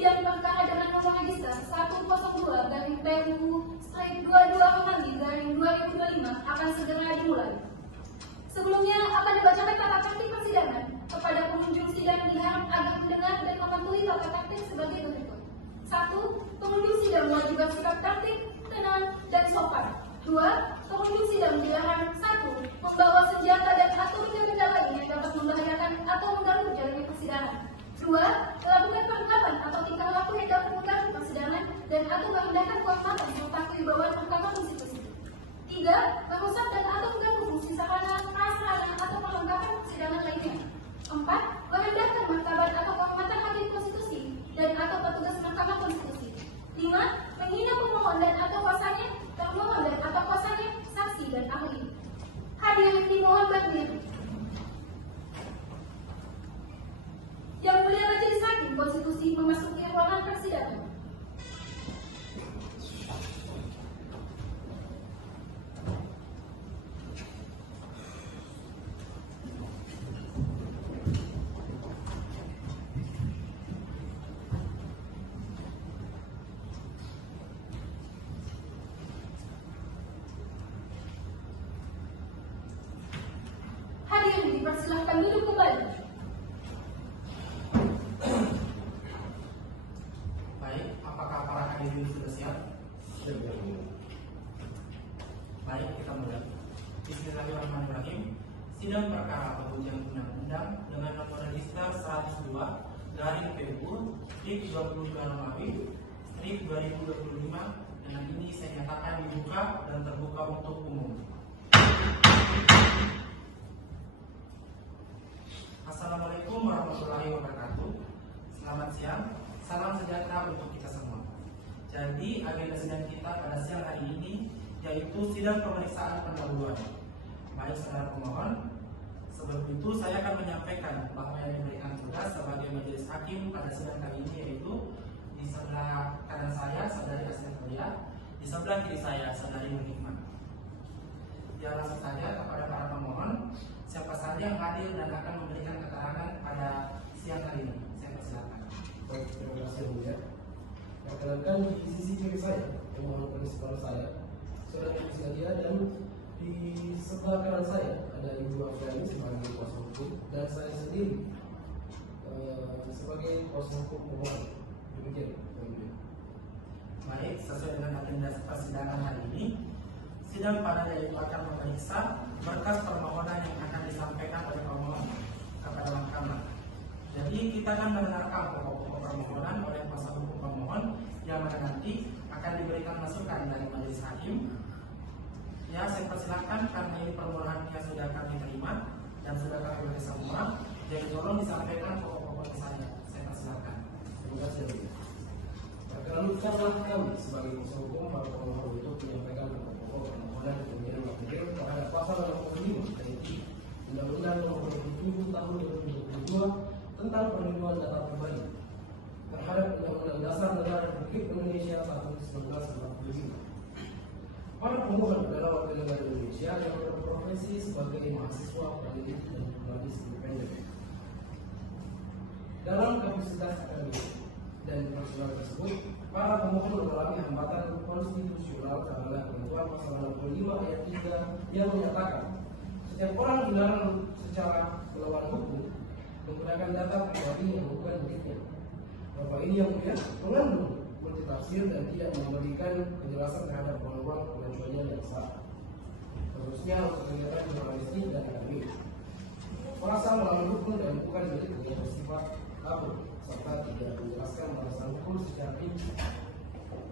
Sidang perkara dengan nomor register 102/PU/22 akan segera dimulai. Sebelumnya akan dibacakan tata tertib persidangan. Kepada pengunjung sidang diharap agar mendengar dan mematuhi tata tertib sebagai berikut. 1. Pengunjung sidang wajib bersikap tertib, tenang, dan sopan. 2. Pengunjung sidang dilarang 1. Membawa senjata dan atau benda lain yang dapat membahayakan atau mengganggu jalannya persidangan. 2. Melakukan perbuatan atau tingkah laku yang dapat mengganggu persidangan dan atau merendahkan kehormatan serta kewibawaan Mahkamah Konstitusi. 3. Merusak dan atau mengganggu fungsi sarana, prasarana atau perlengkapan persidangan lainnya. 4. Merendahkan martabat atau kehormatan hakim konstitusi dan atau petugas Mahkamah Konstitusi. 5. Menghina pemohon dan atau kuasanya, termohon dan atau kuasanya, saksi dan ahli. Hadirin dimohon berdiri. Yang Mulia Majelis Hakim Konstitusi memasuki ruangan persidangan. Hadirin dipersilahkan duduk kembali. Baik, apakah para hadirin sudah siap? Baik, kita mulai. Bismillahirrahmanirrahim. Sidang perkara pengujian undang-undang dengan nomor register 102/PU/22 dengan ini saya nyatakan dibuka dan terbuka untuk umum. Assalamualaikum warahmatullahi wabarakatuh. Selamat siang, salam sejahtera untuk kita semua. Jadi agenda sidang kita pada siang hari ini yaitu sidang pemeriksaan pendahuluan. Baik saudara pemohon, sebelum itu saya akan menyampaikan bahwa yang diberikan tugas sebagai majelis hakim pada sidang kali ini yaitu di sebelah kanan saya saudari Asnafia, di sebelah kiri saya saudari Munifah. Ya, langsung saja kepada para pemohon, siapa saja yang hadir dan akan memberikan keterangan pada siang hari ini. Saya persilakan. Baik, terima kasih Mulia. Perkenalkan di sisi kiri saya, pemohon prinsipal saya, saudara Nadia, dan di sebelah kanan saya ada Ibu Afriani sebagai kuasa hukum dan saya sendiri sebagai kuasa hukum pemohon. Demikian. Baik, sesuai dengan agenda persidangan hari ini, sidang pada yaitu akan memeriksa berkas permohonan yang akan disampaikan oleh pemohon kepada mahkamah. Jadi kita akan mendengarkan pokok-pokok permohonan oleh kuasa hukum pemohon yang mana nanti akan diberikan masukan dari majelis hakim. Ya, saya persilakan karena ini permohonannya sudah kami terima dan sudah kami beri semua. Jadi tolong disampaikan pokok-pokoknya saja. Saya persilakan. Terima kasih Mulia. Perkenalkanlah kami sebagai kuasa hukum para pemohon untuk menyampaikan pokok permohonan kemudian material terhadap pasal nomor 5 dari Undang-Undang Nomor 27 Tahun 2022 tentang perlindungan data pribadi terhadap Undang-Undang Dasar Negara Republik Indonesia tahun 1945. Para pemohon adalah warga negara Indonesia yang berprofesi sebagai mahasiswa, pendidik, dan jurnalis independen. Dalam kapasitas akademik dan personal tersebut, para pemohon mengalami hambatan konstitusional karena ketentuan pasal 65 ayat 3 yang menyatakan setiap orang dilarang secara melawan hukum menggunakan data pribadi yang bukan miliknya. Bahwa ini yang mulia mengandung multitafsir dan tidak memberikan penjelasan terhadap ruang-ruang pengecualian yang sah, khususnya untuk kegiatan jurnalistik dan akademik. Merasa melawan hukum dan bukan miliknya yang bersifat abu serta tidak menjelaskan batasan hukum secara rinci.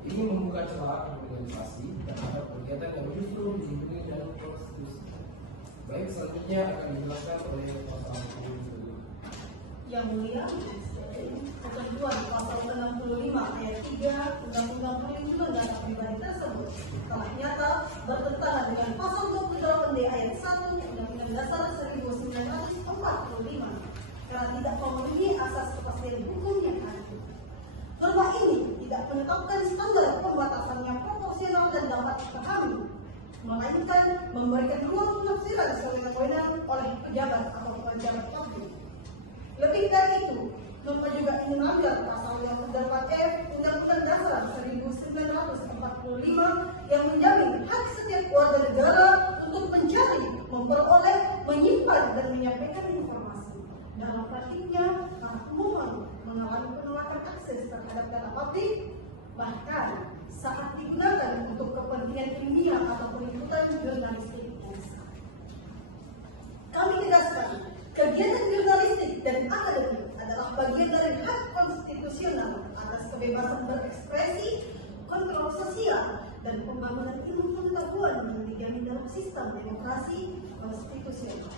Ini membuka celah organisasi terhadap kegiatan yang justru dilindungi dalam konstitusi. Baik, selanjutnya akan dijelaskan oleh kuasa hukum. Yang Mulia, ketentuan pasal 65 ayat 3 Undang-Undang Perlindungan Data Pribadi tersebut telah nyata bertentangan dengan pasal 28D ayat 1 Undang-Undang Dasar 1945 karena tidak memenuhi asas kepastian hukum yang ada. Norma ini tidak menetapkan standar pembatasan yang proporsional dan dapat dipahami, melainkan memberikan ruang penafsiran sewenang-wenang oleh pejabat atau pejabat publik. Lebih dari itu, norma juga mengambil pasal yang terdapat F Undang-Undang Dasar 1945 yang menjamin hak setiap warga negara untuk mencari, memperoleh, menyimpan dan menyampaikan informasi. Dalam praktiknya, para pemohon mengalami penolakan akses terhadap data publik, bahkan saat digunakan untuk kepentingan ilmiah atau peliputan jurnalistik yang sah. Kami tegaskan, kegiatan jurnalistik dan akademik adalah bagian dari hak konstitusional atas kebebasan berekspresi, kontrol sosial, dan pembangunan ilmu pengetahuan yang dijamin dalam sistem demokrasi konstitusional.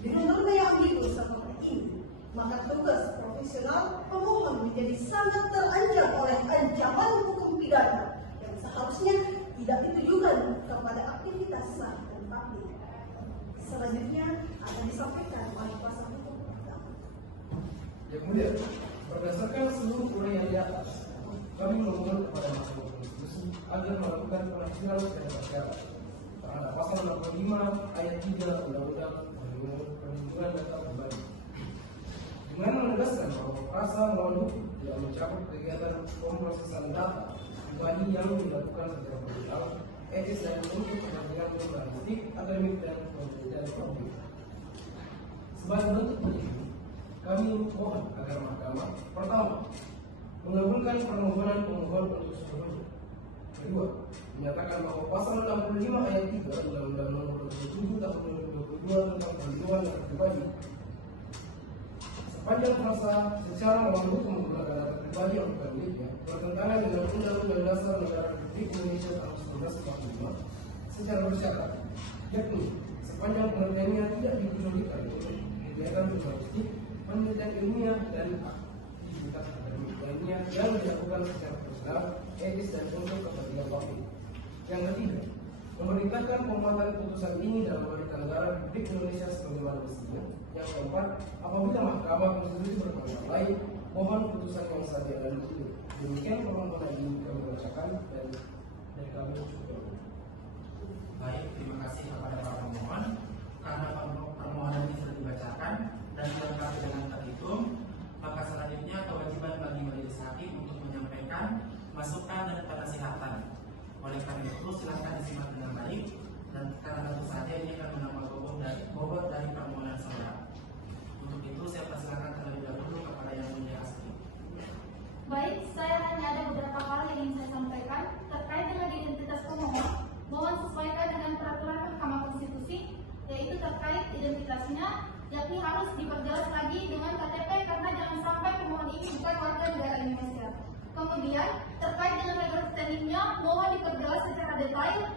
Dengan norma yang ambigu seperti ini, maka tugas profesional pemohon menjadi sangat terancam oleh ancaman hukum pidana yang seharusnya tidak ditujukan kepada aktivitas sah dan publik. Selanjutnya akan disampaikan oleh kuasa hukum pertama. Yang mulia, berdasarkan seluruh uraian di atas, kami memohon kepada Mahkamah Konstitusi agar melakukan penafsiran secara parsial terhadap pasal 65 ayat 3 Undang-Undang Perlindungan Data Pribadi, dengan menegaskan bahwa frasa melawan hukum tidak mencakup kegiatan pemrosesan data pribadi yang dilakukan secara berjenjang, etis dan untuk kepentingan jurnalistik, akademik dan penelitian publik. Sebagai bentuk penyidik, kami mohon agar Mahkamah pertama mengabulkan permohonan pemohon untuk sepenuhnya. Kedua, menyatakan bahwa pasal 65 ayat 3 Undang-Undang Nomor 27 Tahun 2022 tentang perlindungan data pribadi sepanjang frasa secara melawan hukum menggunakan data pribadi yang bukan miliknya bertentangan dengan Undang-Undang Dasar Negara Republik Indonesia tahun 1945 secara bersyarat, yakni sepanjang pengertiannya tidak dikecualikan untuk kegiatan jurnalistik, penelitian ilmiah dan aktivitas akademik lainnya yang dilakukan secara profesional, etis dan untuk kepentingan publik. Yang ketiga, memerintahkan penguatan putusan ini dalam Berita Negara Republik Indonesia sebagaimana mestinya. Yang keempat, apabila Mahkamah Konstitusi berpendapat lain, mohon putusan yang sah dan betul. Demikian permohonan ini kami bacakan dan dari kami cukup. Baik, terima kasih kepada para pemohon. Karena permohonan ini sudah dibacakan dan dilengkapi dengan terhitung, maka selanjutnya kewajiban bagi majelis hakim untuk menyampaikan masukan dan penasihatan. Oleh karena itu, silakan disimak dengan baik dan karena tentu saja ini akan menambah bobot dari permohonan saudara. Untuk itu, saya persilakan terlebih dahulu kepada yang mulia Astri. Baik, saya hanya ada beberapa hal yang ingin saya sampaikan terkait dengan identitas pemohon. Mohon sesuaikan dengan peraturan Mahkamah Konstitusi, yaitu terkait identitasnya, yakni harus diperjelas lagi dengan KTP karena jangan sampai pemohon ini bukan warga negara Indonesia. Kemudian terkait dengan legal standingnya, mohon diperjelas secara detail.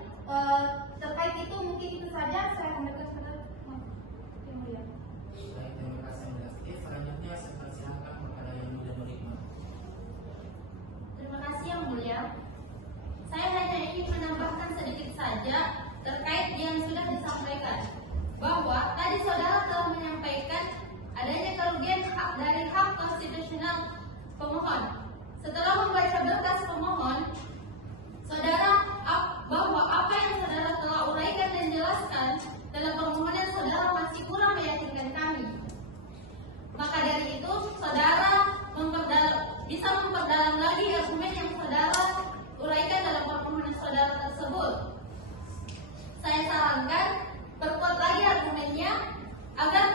Terkait itu mungkin itu saja saya sampaikan kepada yang mulia. Baik, terima kasih Mbak Astri. Selanjutnya saya persilakan kepada yang mulia Nurikma. Terima kasih yang mulia. Saya hanya ingin menambahkan sedikit saja terkait yang sudah disampaikan, bahwa tadi saudara telah menyampaikan adanya kerugian hak dari hak konstitusional pemohon. Setelah membaca berkas pemohon, saudara bahwa apa yang saudara telah uraikan dan jelaskan dalam permohonan saudara masih kurang meyakinkan kami. Maka dari itu, saudara bisa memperdalam lagi argumen yang saudara uraikan dalam permohonan saudara tersebut. Saya sarankan perkuat lagi argumennya agar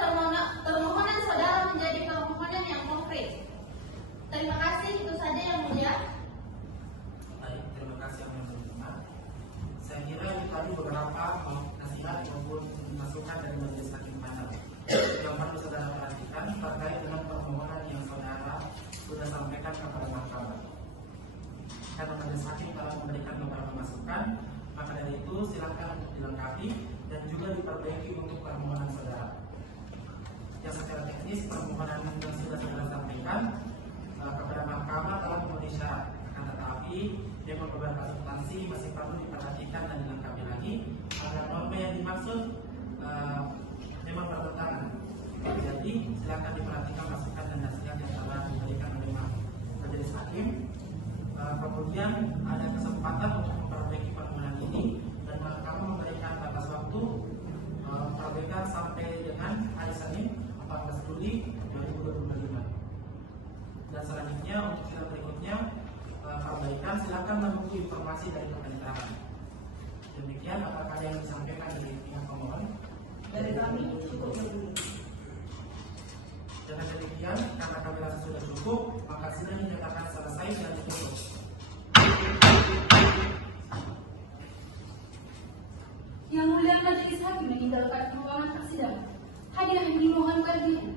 permohonan saudara menjadi permohonan yang konkret. Terima kasih, itu saja yang mulia. Baik, terima kasih yang mulia. Saya kira itu tadi beberapa nasihat maupun masukan dari majelis hakim panel yang perlu saudara perhatikan terkait dengan permohonan yang saudara sudah sampaikan kepada mahkamah. Karena majelis hakim telah memberikan beberapa masukan, maka dari itu silakan untuk dilengkapi dan juga diperbaiki untuk permohonan saudara. Yang secara teknis permohonan yang sudah saudara sampaikan kepada mahkamah telah memenuhi syarat, akan tetapi memang beberapa substansi masih perlu diperhatikan dan dilengkapi lagi agar norma yang dimaksud memang bertentangan. Jadi silakan diperhatikan masukan dan nasihat yang telah diberikan oleh majelis hakim. Kemudian ada kesempatan untuk memperbaiki permohonan ini dan mahkamah memberikan batas waktu perbaikan sampai dengan hari Senin 14 Juli 2025. Dan selanjutnya untuk perkataan. Demikian apakah ada yang disampaikan dari pihak pemohon? Dari kami cukup begini. Dengan demikian, karena kami rasa sudah cukup, maka sidang dinyatakan selesai dan ditutup. Yang Mulia Majelis Hakim meninggalkan ruangan persidangan. Hadirin yang dimohon berdiri.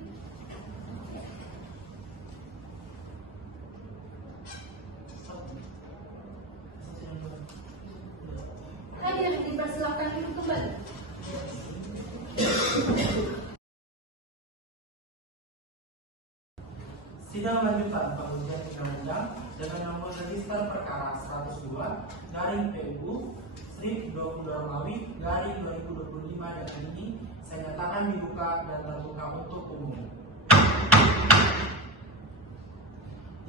Hadirin dipersilakan duduk kembali. Sidang lanjutan pengujian undang-undang dengan nomor register perkara 102/PU/20 Romawi /2025 dan ini saya nyatakan dibuka dan terbuka untuk umum.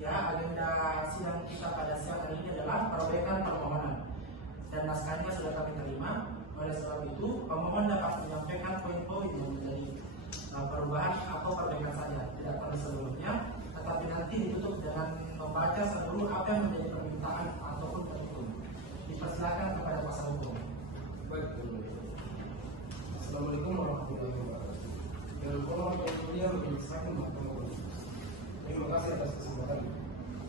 Ya, agenda sidang kita pada siang hari ini adalah perbaikan permohonan dan naskahnya sudah kami terima. Oleh sebab itu, pemohon dapat menyampaikan poin-poin yang menjadi perubahan atau perbaikan saja, tidak perlu sebelumnya, tetapi nanti ditutup dengan membaca seluruh apa yang menjadi permintaan ataupun petitum. Dipersilakan kepada kuasa hukum. Baik, Assalamualaikum warahmatullahi wabarakatuh. Dengan hormat yang mulia Majelis Hakim Mahkamah Konstitusi. Terima kasih atas kesempatan.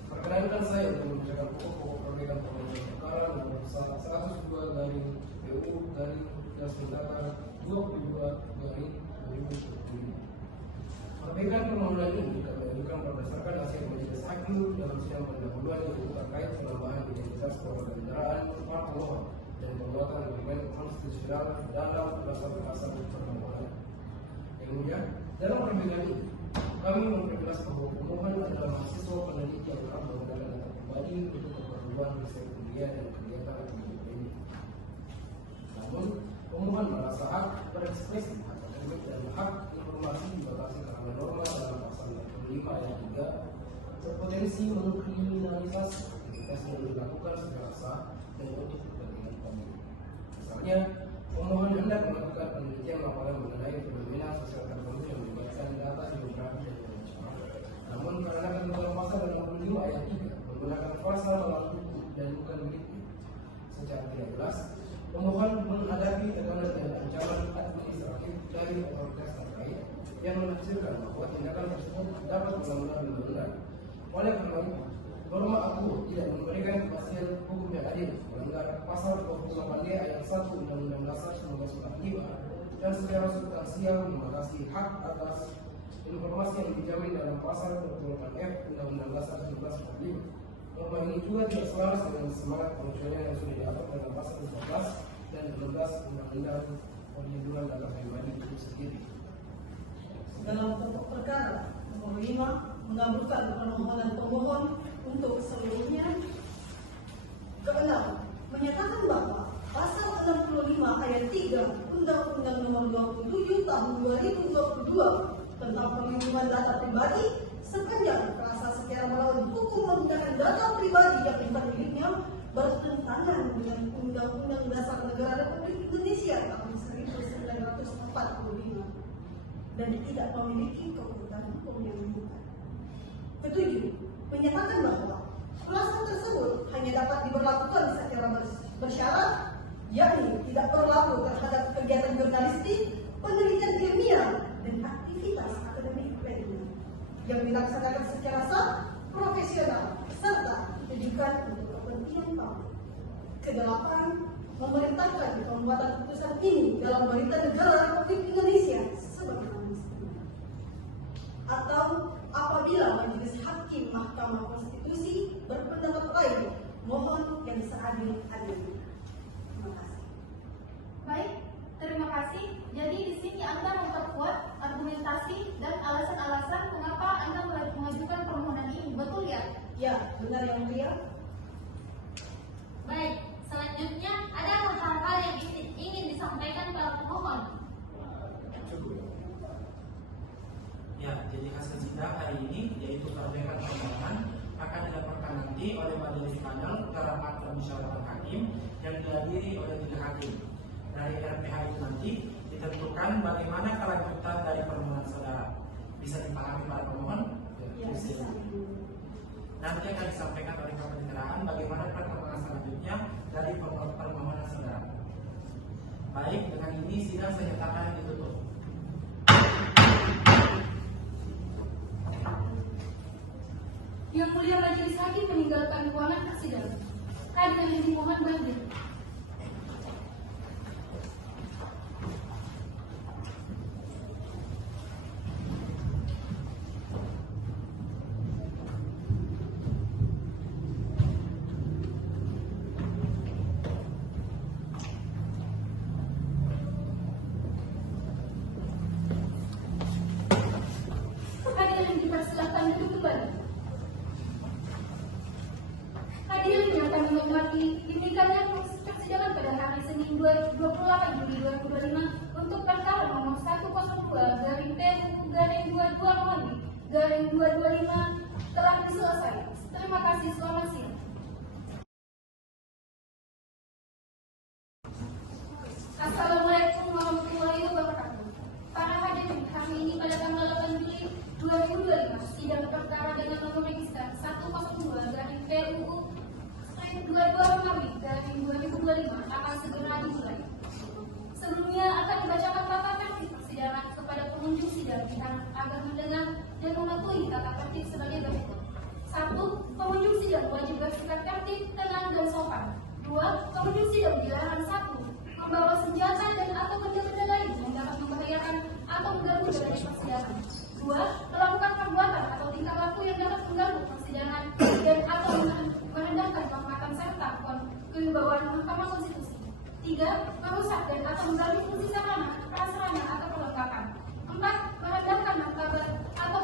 Perkenankan saya untuk membacakan pokok-pokok perbaikan permohonan perkara nomor 102/PU/2025. Perbaikan permohonan ini kami ajukan berdasarkan hasil Majelis Hakim dalam sidang pendahuluan yang terkait penambahan identitas kewarganegaraan para pemohon dan pembuatan argumen konstitusional dalam pasal-pasal permohonan. Yang mulia, dalam perbaikan ini kami memperjelas bahwa pemohon adalah mahasiswa peneliti yang berhak menggunakan data pribadi untuk keperluan riset kuliah dan kegiatan akademik ini. Namun, pemohon merasa hak berekspresi akademik dan hak informasi dibatasi karena norma dalam pasal 65 ayat 3 berpotensi mengkriminalisasi aktivitas yang dilakukan secara sah dan untuk kepentingan pemilu. Misalnya, pemohon hendak melakukan penelitian laporan mengenai fenomena sosial tertentu yang melibatkan data demografi dan benchmark. Namun karena ketentuan pasal 65 ayat 3 menggunakan pasal melawan hukum dan bukan miliknya secara tidak jelas, pemohon menghadapi tekanan dan ancaman administratif dari otoritas terkait yang menafsirkan bahwa tindakan tersebut dapat melanggar undang-undang. Oleh karena itu, norma aku tidak memberikan kepastian hukum yang adil melanggar pasal 28D ayat 1 Undang-Undang Dasar 1945 dan secara substansial membatasi hak atas informasi yang dijamin dalam pasal 28F Undang-Undang Dasar 1945. Norma ini juga tidak selaras dengan semangat pengujian yang sudah diatur dalam pasal 14 dan 16 Undang-Undang Perlindungan Data Pribadi itu sendiri. Dalam pokok perkara nomor 5 mengabulkan permohonan pemohon untuk seluruhnya. Keenam, menyatakan bahwa pasal 65 ayat 3 Undang-Undang Nomor 27 Tahun 2022 tentang perlindungan data pribadi sepanjang merasa secara melawan hukum menggunakan data pribadi yang bukan miliknya bertentangan dengan Undang-Undang Dasar Negara Republik Indonesia tahun 1945 dan tidak memiliki kekuatan hukum yang mengikat. Ketujuh, menyatakan bahwa ulasan tersebut hanya dapat diberlakukan secara bersyarat, yakni tidak berlaku terhadap kegiatan jurnalistik, penelitian ilmiah, dan aktivitas akademik lainnya yang dilaksanakan secara sah, profesional, serta ditujukan untuk kepentingan publik. Kedelapan, memerintahkan pembuatan putusan ini dalam Berita Negara Republik Indonesia sebagaimana mestinya. Atau apabila Majelis Hakim Mahkamah Konstitusi berpendapat lain, mohon yang seadil-adilnya. Terima kasih. Baik, terima kasih. Jadi di sini Anda memperkuat argumentasi dan alasan-alasan mengapa Anda mengajukan permohonan ini, betul ya? Ya, benar yang mulia. Baik, selanjutnya ada hal-hal yang ingin disampaikan para pemohon. Ya, jadi hasil sidang hari ini yaitu perbaikan permohonan akan dilaporkan nanti oleh majelis panel ke rapat permusyawaratan hakim yang dihadiri oleh 3 hakim. Dari RPH itu nanti ditentukan bagaimana kelanjutan dari permohonan saudara. Bisa dipahami para pemohon? Ya, bisa. Nanti akan disampaikan oleh kepenyeraan bagaimana perkembangan selanjutnya dari permohonan saudara. Baik, dengan ini sidang saya nyatakan ditutup. Yang Mulia Majelis Hakim meninggalkan ruangan persidangan. Hadirin yang dimohon berdiri. Hadirin dipersilakan duduk kembali. Hadirin yang kami hormati, diberikannya persidangan pada hari Senin 28 Juli 2025 untuk perkara nomor 102/PU/22/2225 telah diselesai. Terima kasih, selamat siang. Assalamualaikum warahmatullahi wabarakatuh. Para hadirin, hari ini pada tanggal 8 Juli 2025, sidang perkara dengan nomor register 102/PUU/22/2025 akan segera dimulai. Sebelumnya akan dibacakan tata tertib persidangan kepada pengunjung sidang agar mendengar dan mematuhi tata tertib sebagai berikut. 1. Pengunjung sidang wajib bersikap tertib, tenang, dan sopan. 2. Pengunjung sidang dilarang 1. Membawa senjata dan atau benda-benda lain yang dapat membahayakan atau mengganggu jalannya persidangan. 2. Melakukan perbuatan atau tingkah laku yang dapat mengganggu persidangan dan atau merendahkan kehormatan serta kewibawaan Mahkamah Konstitusi. 3. Merusak dan atau mengganggu fungsi sarana, prasarana atau perlengkapan. 4. Merendahkan martabat atau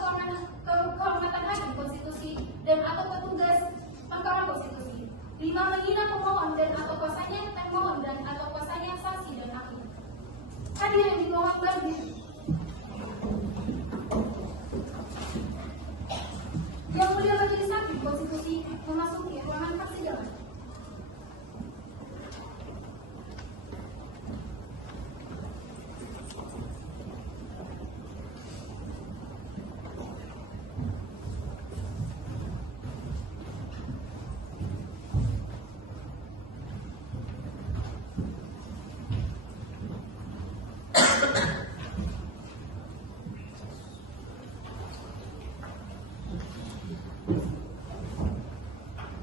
kehormatan hakim konstitusi dan atau petugas Mahkamah Konstitusi. 5. Menghina pemohon dan atau kuasanya, termohon dan atau kuasanya, saksi dan ahli. Hadirin dimohon berdiri. Yang Mulia Majelis Hakim Konstitusi memasuki ruangan persidangan.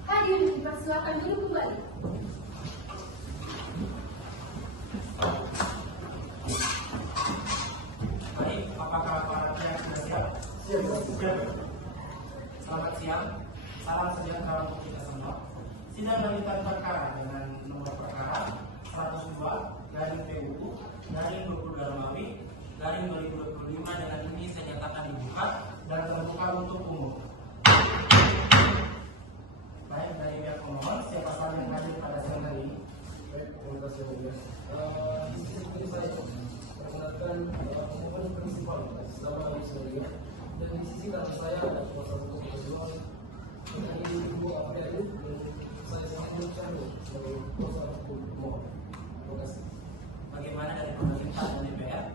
Hadirin dipersilakan duduk kembali. Baik, apakah para pihak sudah siap? Siap. Selamat siang, salam sejahtera untuk kita semua. Sidang lanjutan perkara dengan nomor perkara 102/PUU/22/2025 dengan ini saya nyatakan dibuka dan terbuka untuk umum. Baik, dari pihak pemohon, siapa saja yang hadir pada siang hari ini? Baik, terima kasih Mulia. Di sisi ini saya perkenalkan pemohon prinsipal selama hari Mulia, dan di sisi kanan saya ada kuasa hukum pemohon dengan Ibu Apriani dan saya sambut Cahyo sebagai kuasa hukum pemohon. Terima kasih. Bagaimana dari pemerintah dan DPR?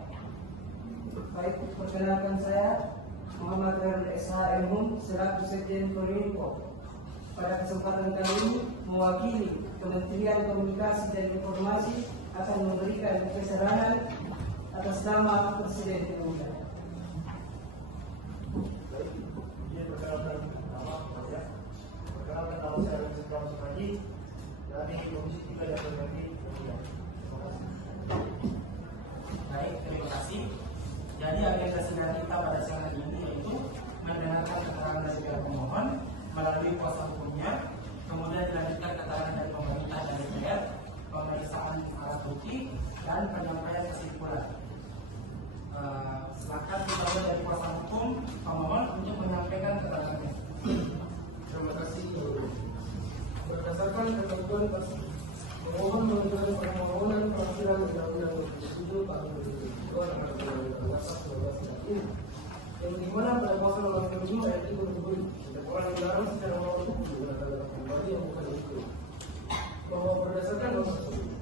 Baik, perkenalkan saya Muhammad Herul SHM selaku Sekjen Kominfo. Pada kesempatan kali ini mewakili Kementerian Komunikasi dan Informasi akan memberikan keterangan atas nama Presiden Republik. Baik, ini perkenalkan nama saya. Perkenalkan nama saya Rizky Sukadi dari Komisi 3 DPR RI. Terima kasih. Baik, terima kasih. Jadi agenda sidang kita pada siang hari ini yaitu mendengarkan keterangan dari pihak pemohon melalui kuasa hukumnya, kemudian dilanjutkan keterangan dari pemerintah dan DPR, pemeriksaan alat bukti dan penyampaian kesimpulan. Silakan kita dari kuasa hukum pemohon untuk menyampaikan keterangannya. Terima kasih. Berdasarkan ketentuan pemohon mengajukan permohonan peraturan Undang-Undang 27 Tahun 2002 tentang Undang-Undang 19 ini, yang dimana pada pasal 87 ayat 3 menyebut orang dilarang secara hukum menggunakan kembali yang bukan itu, bahwa berdasarkan norma tersebut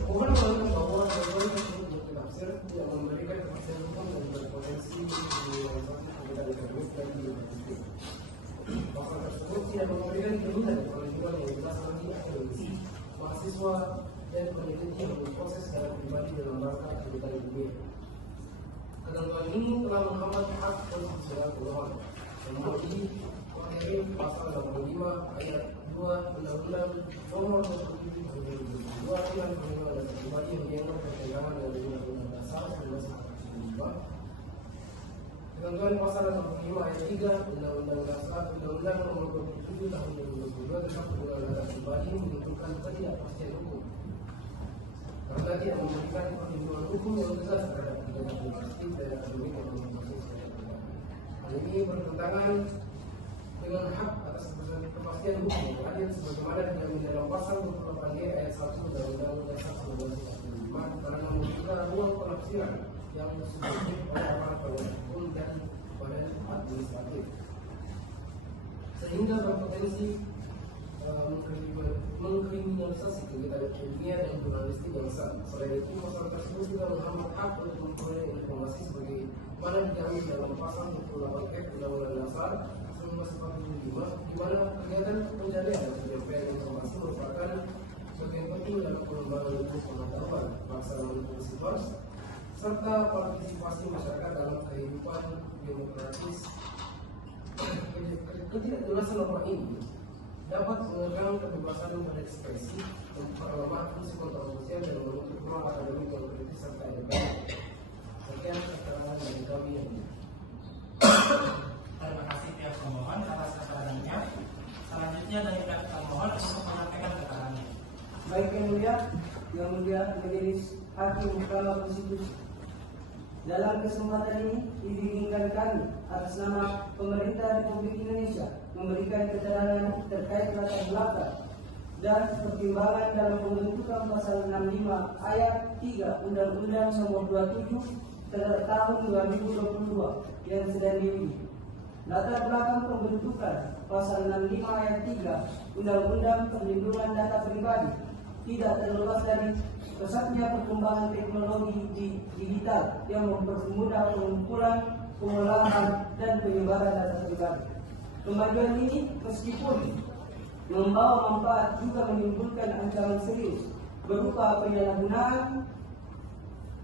pemohon mengatakan bahwa peraturan tersebut bertafsir yang memberikan kepastian hukum dan berpotensi direalisasi perbedaan ekonomi dan politik. Pasal tersebut mahasiswa dan peneliti yang berproses secara pribadi dalam rangka kegiatan ilmiah. Ketentuan ini telah menghambat hak konstitusional pemohon memenuhi materi pasal 65 ayat 2 Undang-Undang Nomor 27 Tahun 2002 tentang Perlindungan Data Pribadi mengenai pertentangan dengan Undang-Undang Dasar 1945. Ketentuan pasal 65 ayat 3 Undang-Undang Dasar Undang-Undang Nomor 27 Tahun 2022 tentang Perlindungan Data Pribadi menentukan ketidakpastian hukum karena tidak memberikan perlindungan hukum yang tegas terhadap kegiatan jurnalistik dan akademik yang berbasis pada pribadi. Hal ini bertentangan dengan hak atas kepastian hukum yang adil sebagaimana dijamin dalam pasal 28D ayat 1 Undang-Undang Dasar 1945 karena membuka ruang penafsiran yang subjektif pada aparat penegak hukum dan badan administratif sehingga berpotensi mengkriminalisasi kegiatan ilmiah dan jurnalistik yang sah. Selain itu, pasal tersebut juga menghambat hak untuk memperoleh informasi sebagai mana dijamin dalam pasal 28F Undang-Undang Dasar 1945, di mana kegiatan pencarian dan penyampaian informasi merupakan bagian penting dalam pengembangan ilmu pengetahuan, pelaksanaan fungsi pers, serta partisipasi masyarakat dalam kehidupan demokratis. Ketidakjelasan norma ini dapat mengerang kebebasan berekspresi, memperlemah fungsi kontrol sosial dan menutup ruang akademik yang kritis serta independen. Sekian keterangan dari kami yang ini. Terima kasih pihak pemohon atas keterangannya. Selanjutnya dari pihak termohon untuk menyampaikan keterangannya. Baik yang mulia Majelis Hakim Mahkamah Konstitusi. Dalam kesempatan ini diizinkan kami atas nama Pemerintah Republik Indonesia memberikan keterangan terkait latar belakang dan pertimbangan dalam pembentukan pasal 65 ayat 3 Undang-Undang Nomor 27 tahun 2022 yang sedang diuji. Latar belakang pembentukan pasal 65 ayat 3 Undang-Undang Perlindungan Data Pribadi tidak terlepas dari pesatnya perkembangan teknologi digital yang mempermudah pengumpulan, pengolahan, dan penyebaran data pribadi. Kemajuan ini meskipun membawa manfaat juga menimbulkan ancaman serius berupa penyalahgunaan,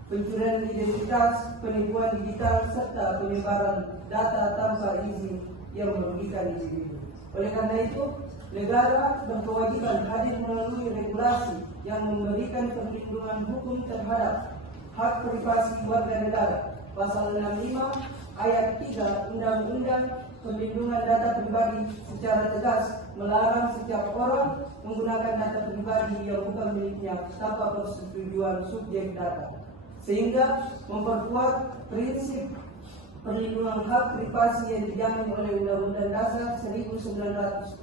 pencurian identitas, penipuan digital, serta penyebaran data tanpa izin yang merugikan individu. Oleh karena itu, negara berkewajiban hadir melalui regulasi yang memberikan perlindungan hukum terhadap hak privasi warga negara. Pasal 65 ayat 3 Undang-Undang Perlindungan Data Pribadi secara tegas melarang setiap orang menggunakan data pribadi yang bukan miliknya tanpa persetujuan subjek data, sehingga memperkuat prinsip perlindungan hak privasi yang dijamin oleh Undang-Undang Dasar 1945.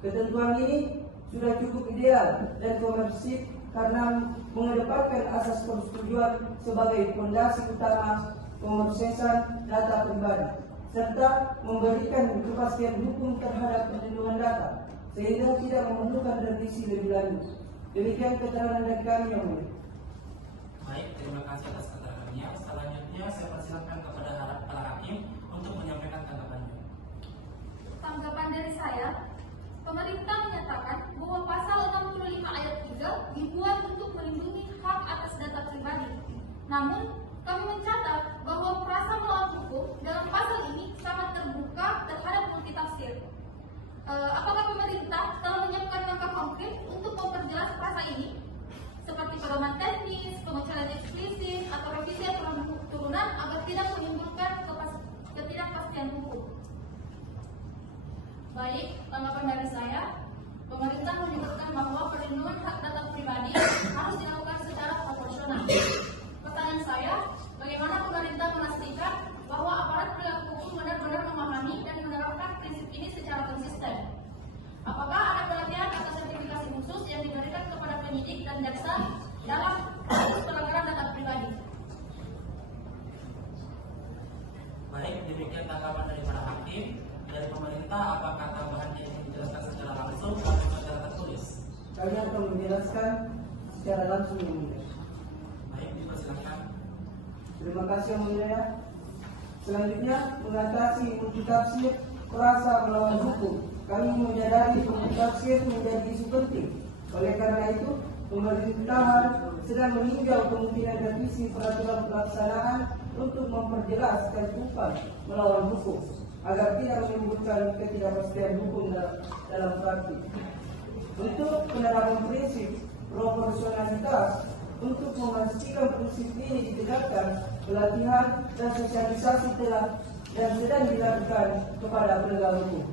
Ketentuan ini sudah cukup ideal dan komersif karena mengedepankan asas persetujuan sebagai fondasi utama pemrosesan data pribadi, serta memberikan kepastian hukum terhadap perlindungan data, sehingga tidak memerlukan revisi lebih lanjut. Demikian keterangan dari kami yang mulia. Baik, terima kasih atas keterangannya. Selanjutnya saya persilakan kepada para hakim untuk menyampaikan tanggapannya. Tanggapan dari saya, pemerintah menyatakan bahwa pasal 65 ayat 3 dibuat untuk melindungi hak atas data pribadi. Namun, kami mencatat bahwa frasa melawan hukum dalam pasal ini sangat terbuka terhadap multitafsir. Apakah pemerintah telah menyiapkan langkah konkret untuk memperjelas frasa ini? Seperti pedoman teknis, pengecualian eksplisit, atau revisi aturan turunan agar tidak menimbulkan ketidakpastian hukum. Baik, tanggapan dari saya, pemerintah menyebutkan bahwa perlindungan hak data pribadi harus dilakukan secara proporsional. Pertanyaan saya, bagaimana pemerintah memastikan bahwa aparat penegak hukum benar-benar memahami dan menerapkan prinsip ini secara konsisten? Apakah ada pelatihan atau sertifikasi khusus yang diberikan kepada penyidik dan jaksa dalam kasus pelanggaran data pribadi? Baik, demikian tanggapan dari para hakim. Dari pemerintah, apakah tambahan yang ingin dijelaskan secara langsung atau secara tertulis? Kami akan menjelaskan secara langsung yang mulia. Baik, dipersilakan. Terima kasih yang mulia. Selanjutnya, mengatasi multitafsir frasa melawan hukum. Kami menyadari multitafsir menjadi isu penting Oleh karena itu, pemerintahan sedang meninjau kemungkinan revisi peraturan pelaksanaan untuk memperjelas ketentuan melawan hukum agar tidak menimbulkan ketidakpastian hukum dalam praktik. Untuk penerapan prinsip proporsionalitas, untuk memastikan prinsip ini ditegakkan, pelatihan dan sosialisasi telah dan sedang dilakukan kepada penegak hukum,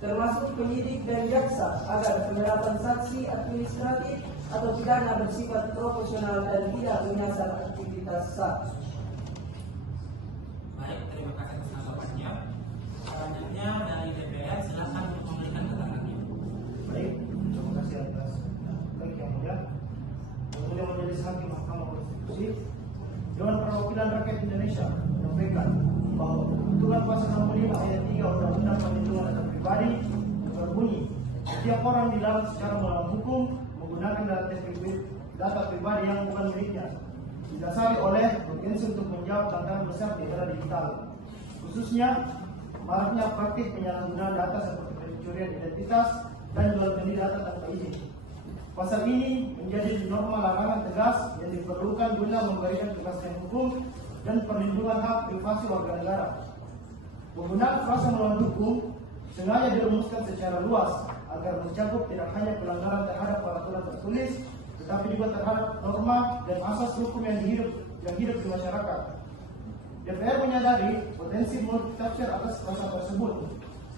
termasuk penyidik dan jaksa, agar penerapan sanksi administratif atau pidana bersifat proporsional dan tidak menyasar aktivitas sah. Baik, terima kasih atas tanggapannya. Selanjutnya dari DPR, silakan untuk memberikan keterangannya. Baik, terima kasih atas baik yang mulia. Kemudian Majelis Hakim Mahkamah Konstitusi, Dewan Perwakilan Rakyat Indonesia menyampaikan bahwa ketentuan pasal 65 ayat 3 Undang-Undang Perlindungan Data Pribadi berbunyi, setiap orang dilarang secara melawan hukum menggunakan data pribadi yang bukan miliknya, didasari oleh urgensi untuk menjawab tantangan besar di era digital, khususnya maraknya praktik penyalahgunaan data seperti pencurian identitas dan jual beli data tanpa izin. Pasal ini menjadi norma larangan tegas yang diperlukan guna memberikan kepastian hukum dan perlindungan hak privasi warga negara. Penggunaan frasa melawan hukum sengaja dirumuskan secara luas agar mencakup tidak hanya pelanggaran terhadap peraturan tertulis, tetapi juga terhadap norma dan asas hukum yang hidup di masyarakat. DPR menyadari potensi multitafsir atas frasa tersebut,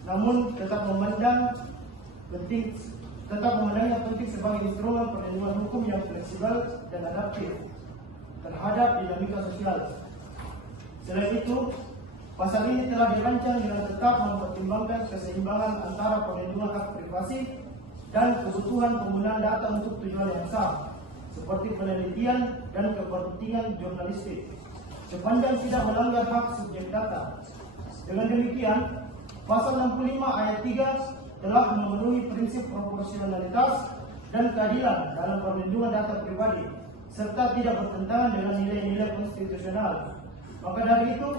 namun tetap memandangnya penting sebagai instrumen perlindungan hukum yang fleksibel dan adaptif terhadap dinamika sosial. Selain itu, pasal ini telah dirancang dengan tetap mempertimbangkan keseimbangan antara perlindungan hak privasi dan kebutuhan penggunaan data untuk tujuan yang sah, seperti penelitian dan kepentingan jurnalistik, sepanjang tidak melanggar hak subjek data. Dengan demikian, pasal 65 ayat 3 telah memenuhi prinsip proporsionalitas dan keadilan dalam perlindungan data pribadi, serta tidak bertentangan dengan nilai-nilai konstitusional. Maka dari itu,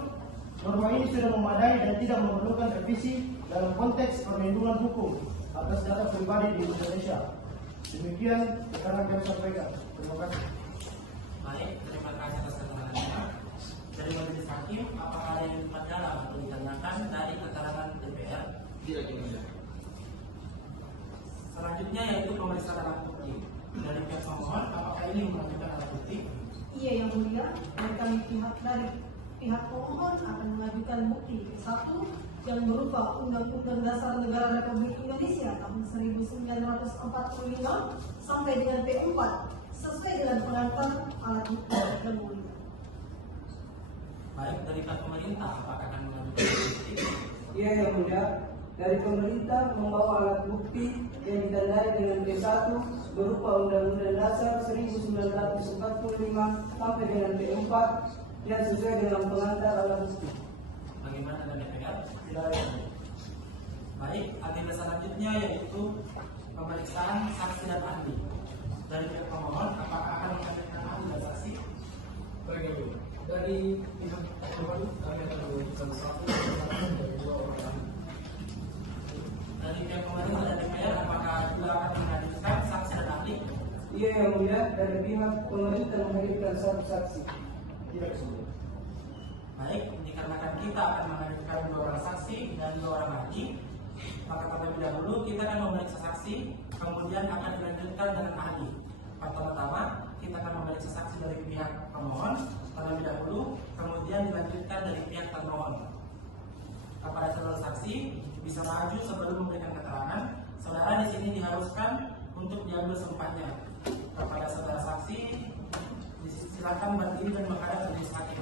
norma ini sudah memadai dan tidak memerlukan revisi dalam konteks perlindungan hukum atas data pribadi di Indonesia. Demikian yang kami sampaikan. Terima kasih. Baik, terima kasih atas keterangannya. Dari Majelis Hakim, apakah ada yang mendalam untuk ditanyakan dari keterangan DPR? Tidak, tidak. Selanjutnya yaitu pemeriksaan alat bukti. Dari pihak pemohon, apakah ini mengajukan alat bukti? Iya yang mulia, dari pihak pemohon akan mengajukan bukti satu yang berupa Undang-Undang Dasar Negara Republik Indonesia tahun 1945 sampai dengan P4 sesuai dengan pengantar alat bukti yang mulia. Baik, dari pihak pemerintah, apakah akan mengajukan alat bukti? Iya yang mulia, dari pemerintah membawa alat bukti yang ditandai dengan P1 berupa Undang-Undang Dasar 1945 sampai dengan P4 yang sesuai dengan pengantar alat bukti. Bagaimana dengan DPR? Tidak ada. Baik, agenda selanjutnya yaitu pemeriksaan saksi dan ahli. Dari pihak pemohon, apakah akan menghadirkan ahli dan saksi? Baik, dari pihak pemohon kami akan mengajukan satu dari dua orang ahli. Dari pihak pemerintah dan DPR, apakah juga akan menghadirkan saksi dan ahli? Iya yang mulia, dari pihak pemerintah menghadirkan satu saksi. Tidak semua. Baik, dikarenakan kita akan menghadirkan dua orang saksi dan dua orang ahli, maka terlebih dahulu kita akan memeriksa saksi, kemudian akan dilanjutkan dengan ahli. Pertama-tama kita akan memeriksa saksi dari pihak pemohon terlebih dahulu, kemudian dilanjutkan dari pihak termohon. Kepada saudara saksi bisa maju sebelum memberikan keterangan. Saudara di sini diharuskan untuk diambil sumpahnya. Kepada saudara saksi silakan berdiri dan menghadap majelis hakim.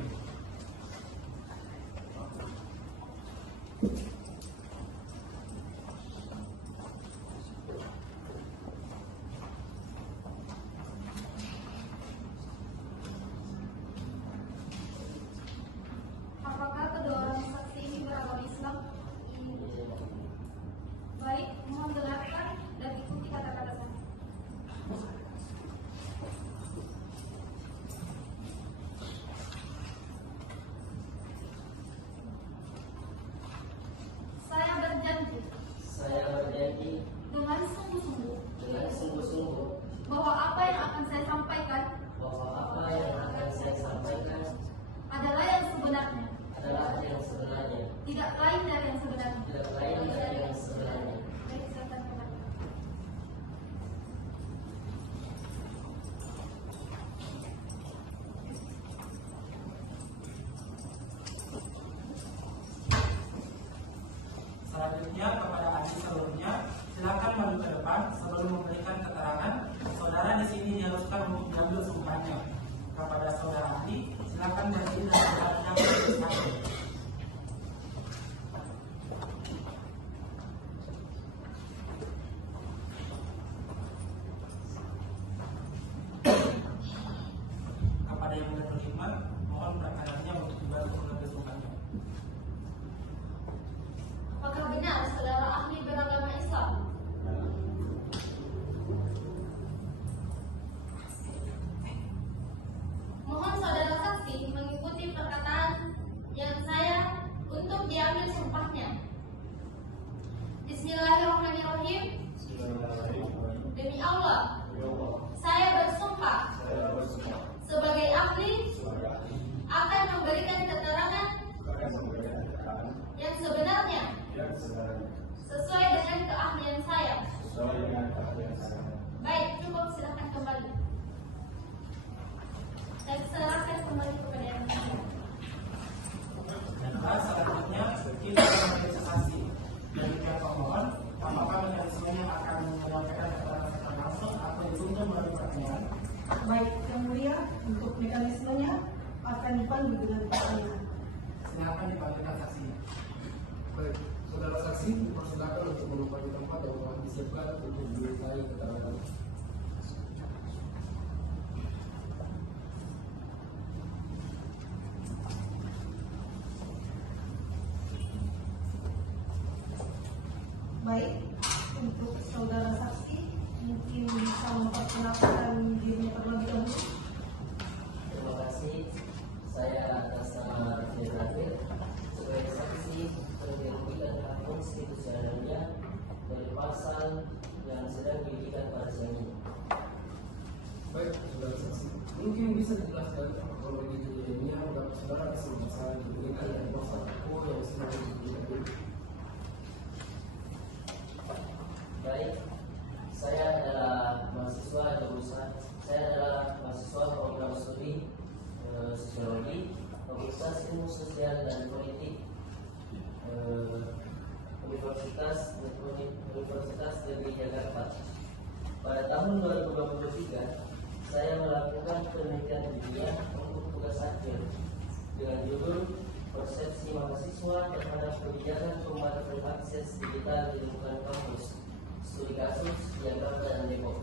Apakah kedua orang saksi ini beragama Islam? Baik, mohon dengarkan dan ikuti kata-kata saya. dari yang kepada yang menerima, mohon berkenannya untuk dibantu menentukannya. Apakah benar saudara ahli beragama Islam? Mohon saudara saksi mengikuti perkataan yang saya untuk diambil sumpahnya. Bismillahirrahmanirrahim. Demi Allah, saya bersumpah sebagai ahli akan memberikan keterangan yang sebenarnya sesuai dengan keahlian saya. Baik, cukup, silakan kembali. Saya serahkan kembali kepada yang lain. Dan selanjutnya kita akan verifikasi dari pihak pemohon apakah mekanismenya akan menyampaikan keterangan langsung atau dituntut melalui pertanyaan. Baik, yang mulia, untuk mekanismenya akan dipandu dengan pertanyaan. Silakan dipanggilkan saksinya. Baik, saudara saksi dipersilakan untuk menumpang di tempat yang telah disiapkan untuk dimintai keterangan. Baik, untuk saudara saksi mungkin bisa memperkenalkan dirinya terlebih dahulu. Terima kasih. Saya atas nama Raffi Zahir sebagai saksi merugikan hak konstitusionalnya dari pasal yang sedang diberikan pada saya ini. Baik, saudara saksi, mungkin bisa dijelaskan kronologi kejadiannya agar saudara bisa masalah diberikan dan pasal aku yang sedang diberikan. Baik, saya adalah mahasiswa program studi sosiologi, Fakultas Ilmu Sosial dan Politik Universitas Negeri Jakarta. Pada tahun 2023, saya melakukan penelitian ilmiah untuk tugas akhir dengan judul Persepsi Mahasiswa terhadap Kebijakan Pembatasan Akses Digital di Lingkungan Kampus, Studi Kasus Jakarta dan Depok.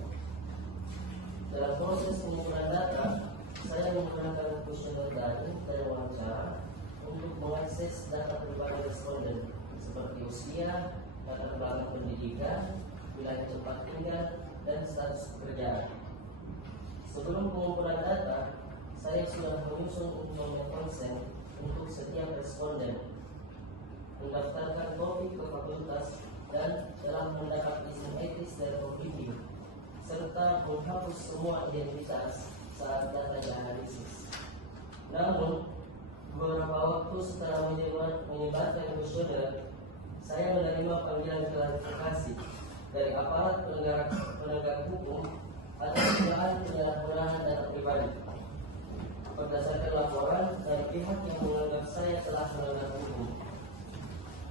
Dalam proses pengumpulan data, saya menggunakan kuesioner daring dan wawancara untuk mengakses data pribadi responden seperti usia, latar belakang pendidikan, wilayah tempat tinggal, dan status pekerjaan. Sebelum pengumpulan data, saya sudah menyusun dokumen konsen untuk setiap responden, mendaftarkan topik ke fakultas, dan telah mendapat izin etis dari Pembimbing, serta menghapus semua identitas saat data dianalisis. Namun, beberapa waktu setelah menyebarkan kuesioner, saya menerima panggilan klarifikasi dari aparat penegak hukum atas dugaan penyalahgunaan data pribadi. Berdasarkan laporan dari pihak yang menganggap saya telah melanggar hukum,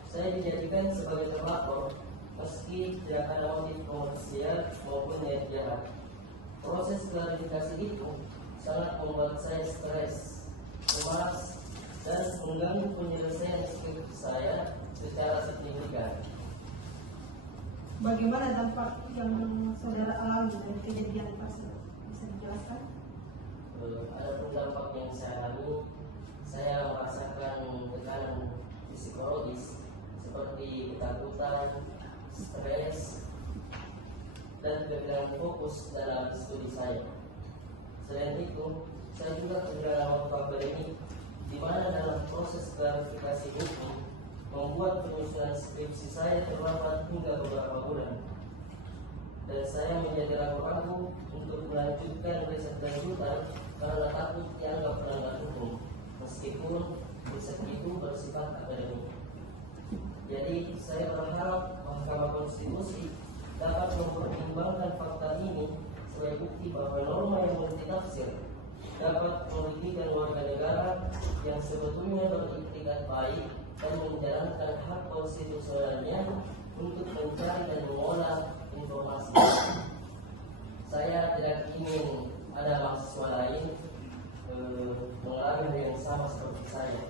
saya dijadikan sebagai terlapor meski tidak ada motif komersial maupun niat jahat. Proses klarifikasi itu sangat membuat saya stres, cemas, dan mengganggu penyelesaian skripsi saya secara signifikan. Bagaimana dampak yang saudara alami dari kejadian tersebut? Bisa dijelaskan? Ada dampak yang saya alami, saya merasakan tekanan psikologis seperti ketakutan, stres, dan kehilangan fokus dalam studi saya. Selain itu, saya juga kehilangan waktu akademik, di mana dalam proses klarifikasi hukum membuat penyusunan skripsi saya terlambat hingga beberapa bulan. Dan saya menjadi ragu-ragu untuk melanjutkan riset lanjutan karena takut dianggap pelanggar hukum, meskipun riset itu bersifat akademik. Jadi, saya berharap Mahkamah Konstitusi dapat mempertimbangkan fakta ini sebagai bukti bahwa norma yang multitafsir dapat merugikan warga negara yang sebetulnya beriktikat baik dan menjalankan hak konstitusionalnya untuk mencari dan mengolah informasi. Saya tidak ingin ada mahasiswa lain mengalami hal yang sama seperti saya.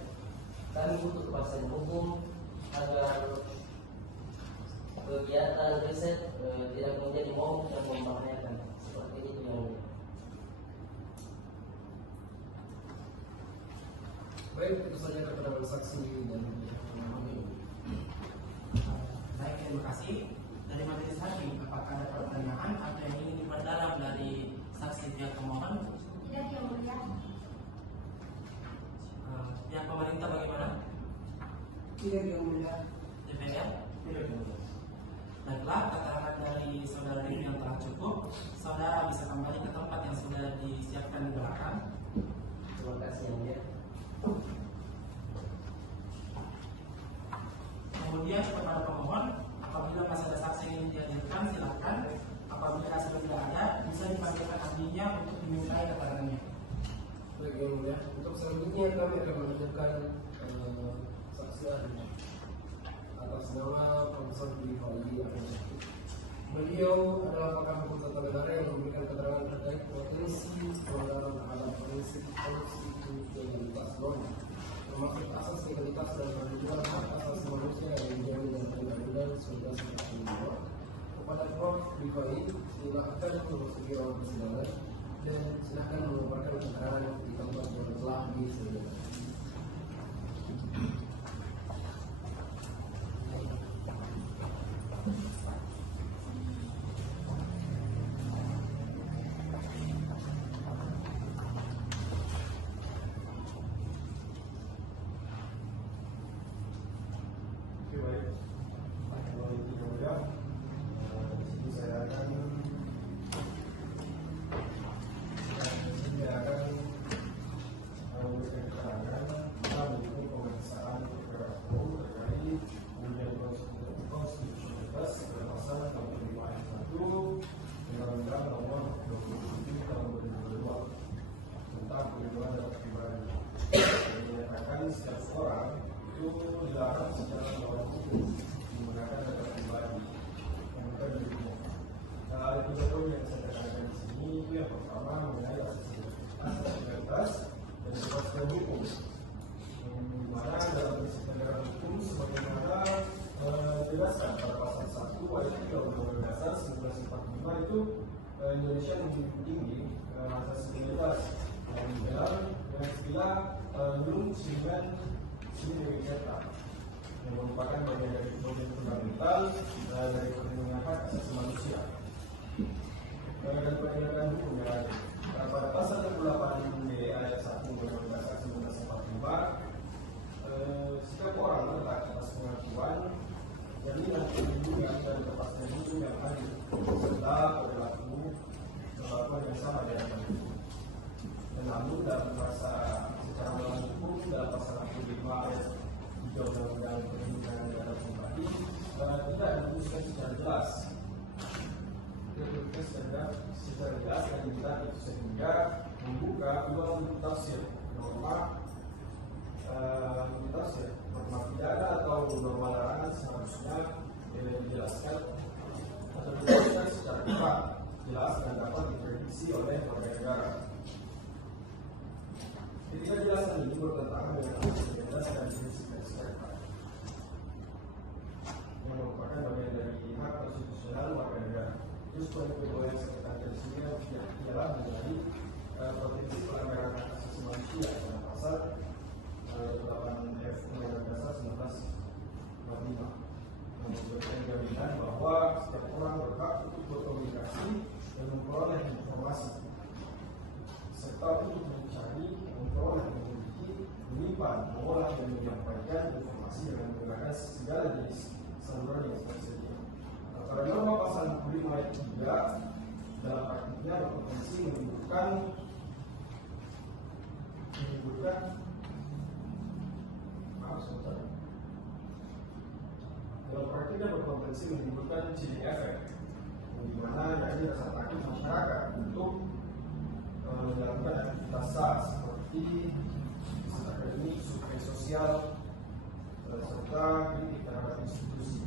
Kami butuh kepastian hukum agar kegiatan riset tidak menjadi momok yang membahayakan seperti itu yang mulia. Baik, itu saja kepada saksi dan memahami. Baik, terima kasih. Dari majelis hakim, apakah ada pertanyaan atau yang ingin diperdalam dari saksi pihak pemohon? Tidak, yang mulia. Pihak pemerintah bagaimana? Tidak yang mulia. DPR? Tidak yang mulia. Baiklah, keterangan dari saudara Rifki yang telah cukup. Saudara bisa kembali ke tempat yang sudah disiapkan di belakang. Terima kasih yang mulia. Kemudian kepada pemohon, apabila masih ada saksi yang dihadirkan, silakan. Apabila sudah tidak ada, bisa dipanggilkan ahlinya untuk dimintai keterangannya. Baik, yang mulia. Untuk selanjutnya kami akan menunjukkan saksi ahli atas nama Profesor Dwi Fauzi Ahmad. Beliau adalah pakar hukum tata negara yang memberikan keterangan terkait potensi pelanggaran terhadap prinsip konstitusionalitas norma, termasuk asas legalitas dan perlindungan hak asasi manusia yang dijamin dalam Undang-Undang 1945. Kepada Prof. Dwi Fauzi, silakan memasuki ruang persidangan dan silakan mengeluarkan keterangan di tempat yang telah disediakan. Oke, baik. Kalau itu mulia, di sini saya akan memberikan keterangan tentang buku pemeriksaan perkara hukum terkait ujian konstitusionalitas pasal 65 ayat 1 Undang-Undang Nomor 27 Tahun 2022 tentang perlindungan data pribadi. Menyatakan setiap orang itu dilarang secara melawan hukum menggunakan data pribadi yang bukan milik umum. Ada tiga poin yang saya katakan di sini. Itu yang pertama mengenai asas legalitas dan kepastian hukum. Di mana dalam prinsip negara hukum sebagaimana dijelaskan pada pasal 1 ayat 3 Undang-Undang Dasar 1945 itu Indonesia menjunjung tinggi asas legalitas yang di dalam dengan istilah Nunc Dimen Sine Ceta yang merupakan bagian dari komponen fundamental dari perlindungan hak asasi manusia dan penegakan hukum yang ada. Pada pasal 28 ayat 1 Undang-Undang Dasar 1945, setiap orang berhak atas pengakuan, jaminan perlindungan dan kepastian hukum yang adil serta perlakuan yang sama di hadapan hukum. Dan namun dalam bahasa secara melawan hukum dalam pasal 65 ayat 3 Undang-Undang Perlindungan Data Pribadi tidak dirumuskan secara jelas. Secara jelas dan jelas itu sehingga membuka dua bentuk tafsir norma pidana atau norma larangan seharusnya dijelaskan atau dijelaskan secara tepat, jelas dan dapat diprediksi oleh warga negara. Ketika jelasan ini bertentangan dengan integritas dan prinsip ekspektasi yang merupakan bagian dari hak konstitusional warga negara. Terus poin kedua yang saya katakan di sini ialah mengenai potensi pelanggaran hak asasi manusia dalam pasal 8F Undang-Undang Dasar 1945 yang memberikan jaminan bahwa setiap orang berhak untuk berkomunikasi dan memperoleh informasi serta untuk mencari, memperoleh, memiliki, menyimpan, mengolah dan menyampaikan informasi dengan menggunakan segala jenis saluran yang tersedia. Pada norma pasal 65 ayat 3 dalam praktiknya berpotensi menimbulkan dalam praktiknya berpotensi menimbulkan chilling effect, di mana yakni rasa takut masyarakat untuk melakukan aktivitas sah seperti akademik, survei sosial, serta kritik terhadap institusi.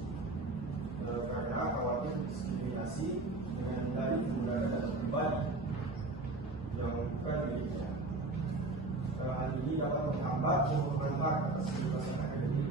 Karena khawatir diskriminasi dengan dari penggunaan data pribadi yang bukan miliknya. dapat menghambat dan memberontak atas kebebasan akademik,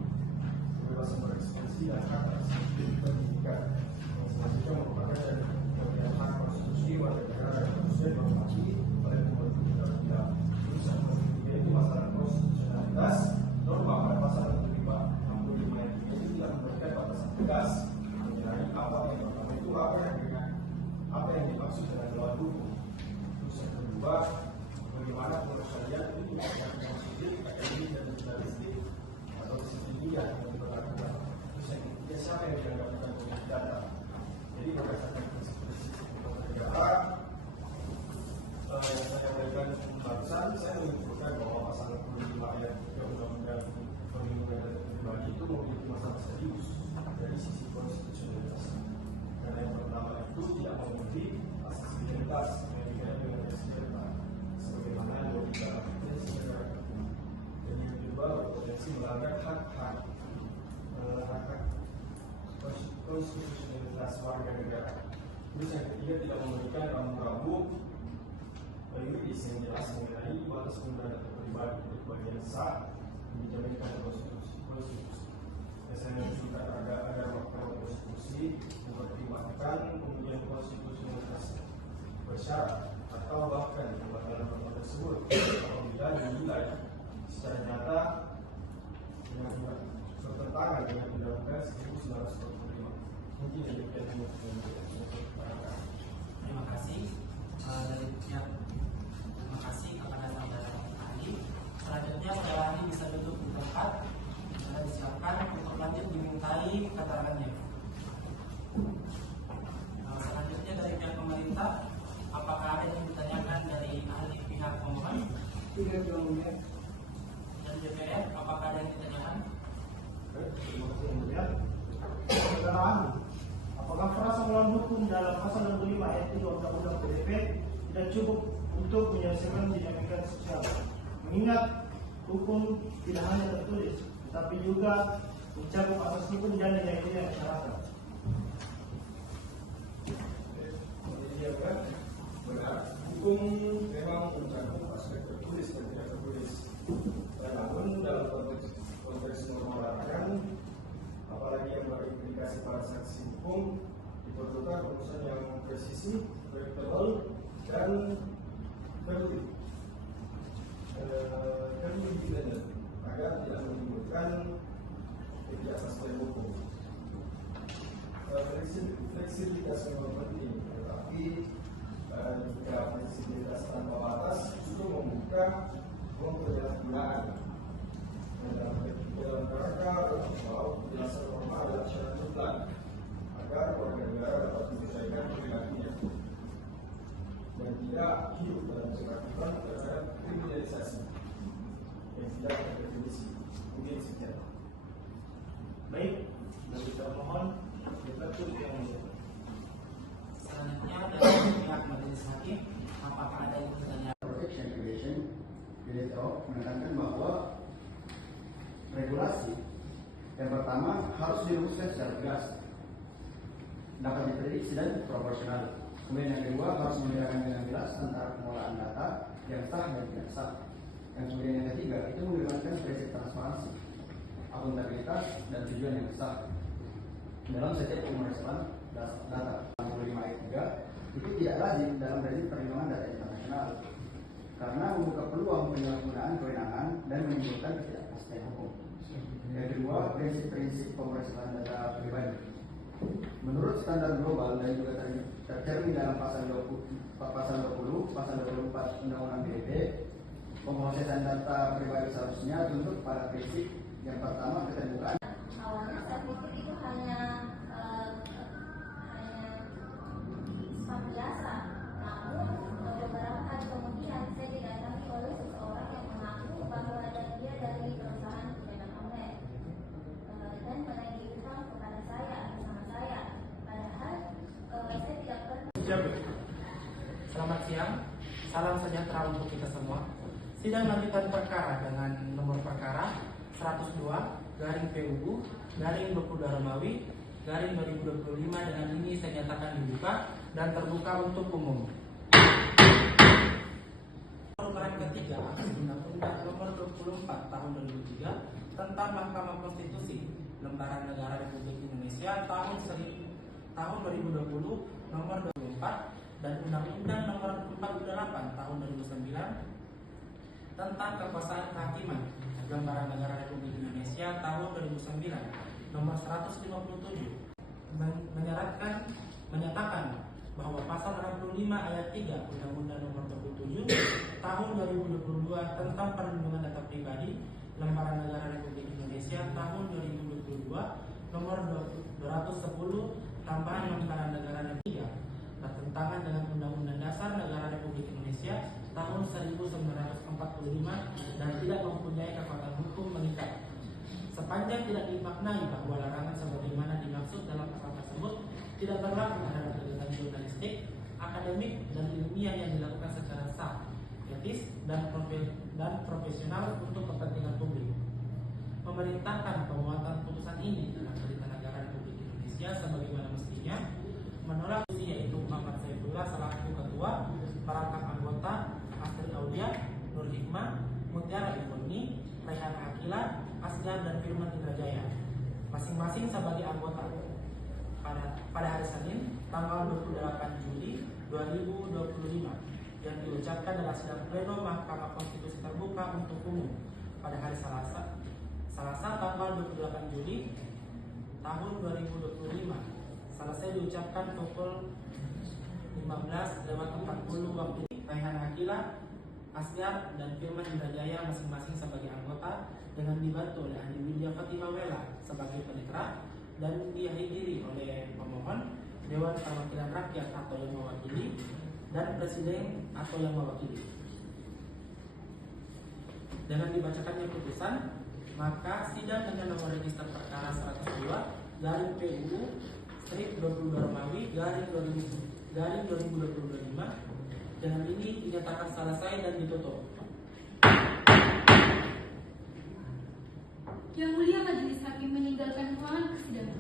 kebebasan berekspresi dan hak atas pendidikan. Yang selanjutnya merupakan dari bagian hak konstitusi warga negara dan manusia dihormati oleh pembentuk undang-undang. Putusan yaitu masalah konstitusionalitas norma pada pasal 65 itu tidak memberikan batasan tegas mengenai apa yang pertama itu apa yang dimaksud dengan lawan hukum. Terus yang kedua, bagaimana penyelesaian itu yang sulit akademik dan jurnalistik atau disiplinnya yang diberlakukan. Terus yang ketiga, siapa yang dianggapkan pemilik data. Jadi berdasarkan prinsip-prinsip hukum negara yang saya berikan barusan, saya menyimpulkan bahwa pasal 65 ayat 3 Undang-Undang Perlindungan Data Pribadi itu memiliki masalah serius dari sisi konstitusionalitas. Karena yang pertama itu tidak memenuhi asas identitas yang dikaitkan dengan SDRK sebagaimana logika prinsip negara hukum. Dan yang kedua berpotensi melanggar hak-hak konstitusionalitas warga negara. Terus yang ketiga tidak memberikan rambu-rambu yuridis yang jelas mengenai batas penggunaan data pribadi untuk bagian sah yang dijaminkan konstitusi. Yang saya menunjukkan agar Mahkamah Konstitusi mempertimbangkan pemilihan konstitusionalitas bersyarat atau bahkan pembatalan norma tersebut apabila dinilai secara nyata dengan bertentangan dengan Undang-Undang 1945. Mungkin demikian yang Terima kasih dari pihak. Terima kasih kepada saudara ahli. Selanjutnya saudara ahli bisa duduk di tempat. Sudah disiapkan untuk lanjut dimintai keterangannya. Selanjutnya dari pihak pemerintah, apakah ada yang ditanyakan dari ahli pihak pemohon? Tidak, Yang Mulia. Dan DPR, apakah ada yang ditanyakan? Terima kasih yang mulia. Saudara ahli, apakah frasa melawan hukum dalam pasal 65 ayat 3 Undang-Undang PDP tidak cukup untuk menyelesaikan dinamika sosial? Mengingat hukum tidak hanya tertulis, tetapi juga mencakup asas hukum dan nilai-nilai masyarakat. Iya kan? Benar. Hukum memang mencakup aspek tertulis dan tidak tertulis. Dan namun dalam konteks norma larangan, apalagi yang berimplikasi pada sanksi hukum, diperlukan rumusan yang presisi, predictable, dan tertulis. Independen agar tidak menimbulkan ketidakpastian hukum. Fleksibilitas memang penting, tetapi jika fleksibilitas tanpa batas justru membuka ruang penyalahgunaan. Dalam rangka bahwa penjelasan formal adalah syarat mutlak agar warga negara dapat menyelesaikan perilakunya dan tidak hidup dalam keraguan terhadap kriminalisasi yang tidak terdefinisi. Mungkin sekian. Baik, dari termohon ditertulis yang mulia. Selanjutnya dari pihak majelis hakim, apakah ada yang ditanyakan? Protection Regulation unit of menekankan bahwa regulasi yang pertama harus dirumuskan secara tegas, dapat diprediksi dan proporsional. Kemudian yang kedua harus membedakan dengan jelas antara pengolahan data yang sah dan tidak sah. Yang kemudian yang ketiga itu mengedepankan prinsip transparansi, akuntabilitas dan tujuan yang sah dalam setiap pemeriksaan data. 65 ayat 3 itu tidak lazim dalam prinsip perlindungan data internasional karena membuka peluang penyalahgunaan kewenangan dan menimbulkan ketidakpastian hukum. Yang kedua, prinsip-prinsip pemeriksaan data pribadi. Menurut standar global dan juga tercermin dalam pasal 20, pasal 24 Undang-Undang PDP, pemrosesan data pribadi seharusnya tunduk pada prinsip yang pertama keterbukaan. Awalnya saya pikir itu hanya pembelasan, namun beberapa kali kemudian saya didatangi oleh seseorang yang mengaku bahwa dia dari perusahaan pinjaman online dan menagih utang kepada saya bersama saya, padahal saya tidak pernah. Selamat siang, salam sejahtera untuk kita semua. Sidang lanjutan perkara dengan nomor perkara 102/PUU/22 Romawi /2025 dengan ini saya nyatakan dibuka dan terbuka untuk umum. perubahan ketiga atas Undang-Undang Nomor 24 Tahun 2003 tentang Mahkamah Konstitusi Lembaran Negara Republik Indonesia tahun 2020 Nomor 24 dan Undang-Undang Nomor 48 Tahun 2009 tentang Kekuasaan Kehakiman Lembaran Negara Republik Indonesia tahun 2009 Nomor 157 menyatakan bahwa pasal 65 ayat 3 Undang-Undang Nomor 27 Tahun 2022 tentang Perlindungan Data Pribadi Lembaran Negara Republik Indonesia tahun 2022 Nomor 210 tambahan Lembaran Negara Republik bertentangan dengan Undang-Undang Dasar Negara Republik Indonesia tahun 1945 dan tidak mempunyai kekuatan hukum mengikat. Sepanjang tidak dimaknai bahwa larangan sebagaimana dimaksud dalam pasal tersebut tidak berlaku terhadap kegiatan jurnalistik, akademik, dan ilmiah yang dilakukan secara sah, etis, dan profesional untuk kepentingan publik. Memerintahkan pemuatan putusan ini dalam Berita Negara Republik Indonesia sebagaimana mestinya, menolak yaitu Muhammad Saifullah selaku ketua, merangkap anggota Astrid Aulia, Nur Hikmah, Mutiara Iboni, Raihan Akila, Asgar, dan Firman Indrajaya, masing-masing sebagai anggota pada hari Senin tanggal 28 Juli 2025 yang diucapkan dalam sidang pleno Mahkamah Konstitusi terbuka untuk umum pada hari Selasa tanggal 28 Juli tahun 2025 selesai diucapkan pukul 15:40 waktu Raihan Akila, Asgar, dan Firman Indrajaya masing-masing sebagai anggota dengan dibantu oleh Andi Widya Fatimah Wela sebagai penitra dan dihadiri oleh pemohon, Dewan Perwakilan Rakyat atau yang mewakili, dan Presiden atau yang mewakili. Dengan dibacakannya putusan, maka sidang dengan nomor register perkara 102 garing PUU strip 22 Romawi garing 2025 dengan ini dinyatakan selesai dan ditutup. Yang Mulia Majelis Hakim meninggalkan ruangan persidangan.